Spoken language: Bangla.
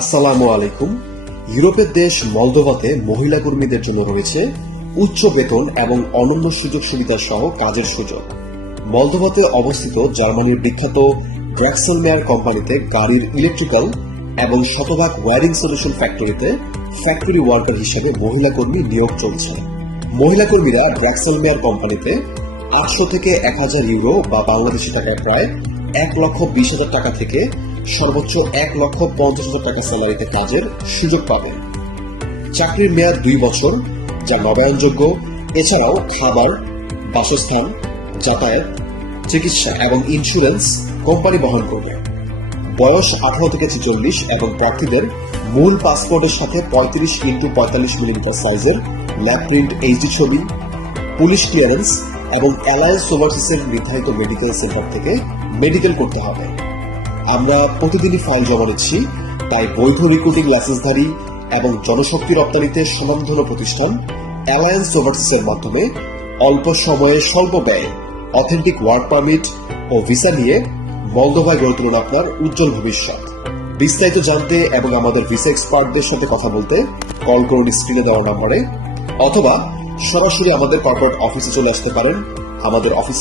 আসসালামু আলাইকুম। ইউরোপের দেশ মলদোভাতে মহিলা কর্মীদের জন্য রয়েছে উচ্চ বেতন এবং অনন্য সুযোগ সুবিধা সহ কাজের সুযোগ। মলদোভাতে অবস্থিত জার্মানির বিখ্যাত ড্রাক্সেলমেয়ার কোম্পানিতে গাড়ির ইলেকট্রিক্যাল এবং শতভাগ ওয়্যারিং সলিউশন ফ্যাক্টরিতে ফ্যাক্টরি ওয়ার্কার হিসেবে মহিলা কর্মী নিয়োগ চলছে। মহিলা কর্মীরা ড্রাক্সেলমেয়ার কোম্পানিতে 800 থেকে 1000 ইউরো বা বাংলাদেশি টাকায় প্রায় 1,20,000 টাকা থেকে সর্বোচ্চ 1,50,000 টাকা স্যালারিতে কাজের সুযোগ পাবেন। চাকরির মেয়াদ 2 বছর, যা নবায়নযোগ্য। এছাড়াও খাবার, বাসস্থান, যাতায়াত, চিকিৎসা এবং ইন্স্যুরেন্স কোম্পানি বহন করবে। বয়স 18 থেকে 46 এবং প্রার্থীদের মূল পাসপোর্টের সাথে 35x45 মিলিমিটার সাইজের ল্যাব প্রিন্ট এইচডি ছবি, পুলিশ ক্লিয়ারেন্স এবং অ্যালায়েন্স ওভারসিসের নির্ধারিত মেডিকেল সেন্টার থেকে মেডিকেল করতে হবে। আমরা প্রতিদিনই ফাইল জমা নিচ্ছি, তাই বৈধ রিক্রুটিং লাইসেন্সধারী এবং জনশক্তি রপ্তানিতে স্বনামধন্য প্রতিষ্ঠান অ্যালায়েন্স ওভারসিসের মাধ্যমে অল্প সময়ে স্বল্প ব্যয়ে অথেন্টিক ওয়ার্ক পারমিট ও ভিসা নিয়ে মলদোভায় গড়ে তুলুন আপনার উজ্জ্বল ভবিষ্যৎ। বিস্তারিত জানতে এবং আমাদের ভিসা এক্সপার্টদের সাথে কথা বলতে কল করুন স্ক্রিনে দেওয়া নম্বরে, অথবা সরাসরি আমাদের কর্পোরেট অফিসে চলে আসতে পারেন। আমাদের অফিসে